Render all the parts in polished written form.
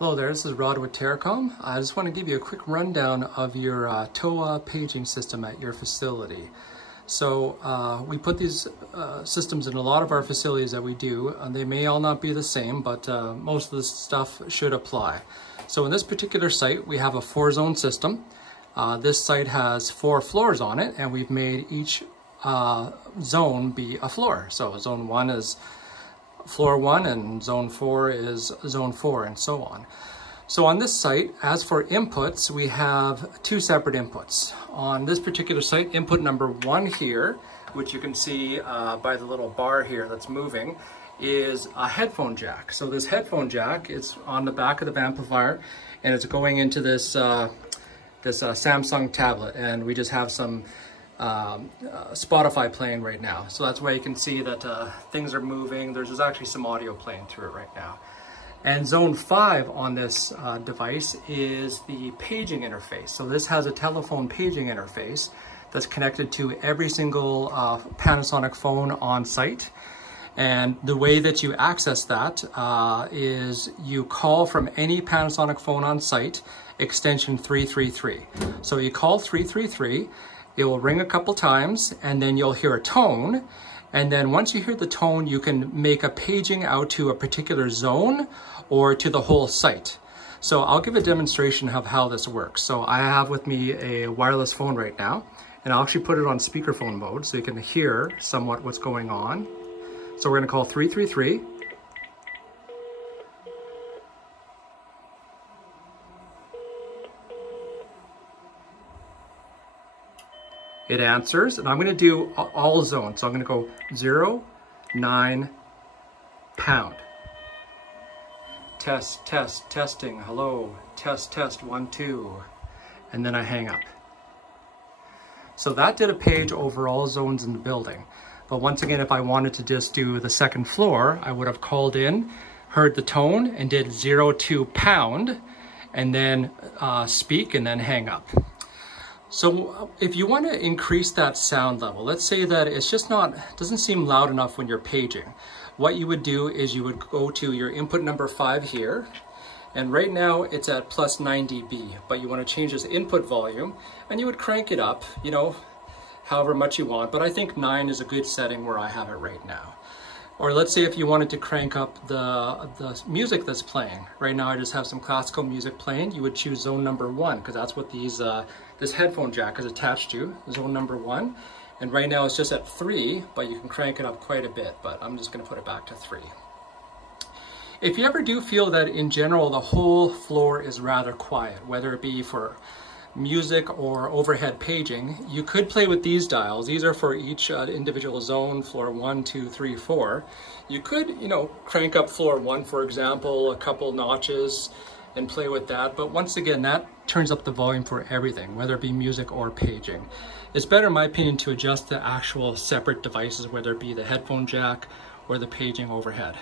Hello there, this is Rod with Terracom. I just want to give you a quick rundown of your TOA paging system at your facility. So we put these systems in a lot of our facilities that we do. They may all not be the same, but most of the stuff should apply. So in this particular site, we have a 4-zone system. This site has 4 floors on it, and we've made each zone be a floor. So zone 1 is floor 1 and zone 4 is zone 4 and so on. So on this site, as for inputs, we have 2 separate inputs. On this particular site, input number 1 here, which you can see by the little bar here that's moving, is a headphone jack. So this headphone jack is on the back of the amplifier and it's going into this, Samsung tablet, and we just have some Spotify playing right now. So that's why you can see that things are moving. There's actually some audio playing through it right now. And zone 5 on this device is the paging interface. So this has a telephone paging interface that's connected to every single Panasonic phone on site. And the way that you access that is you call from any Panasonic phone on site, extension 333. So you call 333, it will ring a couple times, and then you'll hear a tone. And then once you hear the tone, you can make a paging out to a particular zone or to the whole site. So I'll give a demonstration of how this works. So I have with me a wireless phone right now, and I'll actually put it on speakerphone mode so you can hear somewhat what's going on. So we're gonna call 333. It answers, and I'm gonna do all zones. So I'm gonna go 0, 9, pound. Test, test, testing, hello. Test, test, 1, 2. And then I hang up. So that did a page over all zones in the building. But once again, if I wanted to just do the second floor, I would have called in, heard the tone, and did 0 to pound, and then speak, and then hang up. So if you want to increase that sound level, let's say that it's just doesn't seem loud enough when you're paging. What you would do is you would go to your input number 5 here, and right now it's at plus 9 dB, but you want to change this input volume, and you would crank it up, you know, however much you want, but I think 9 is a good setting where I have it right now. Or let's say if you wanted to crank up the music that's playing. Right now I just have some classical music playing. You would choose zone number 1, because that's what this headphone jack is attached to, zone number 1. And right now it's just at 3, but you can crank it up quite a bit, but I'm just gonna put it back to 3. If you ever do feel that in general the whole floor is rather quiet, whether it be for music or overhead paging, you could play with these dials. These are for each individual zone, floor 1, 2, 3, 4. You could, you know, crank up floor 1, for example, a couple notches and play with that. But once again, that turns up the volume for everything, whether it be music or paging. It's better, in my opinion, to adjust the actual separate devices, whether it be the headphone jack or the paging overhead.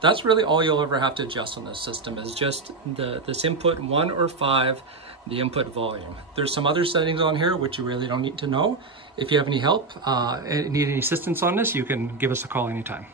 That's really all you'll ever have to adjust on this system, is just this input 1 or 5, the input volume. There's some other settings on here which you really don't need to know. If you have any help, need any assistance on this, you can give us a call anytime.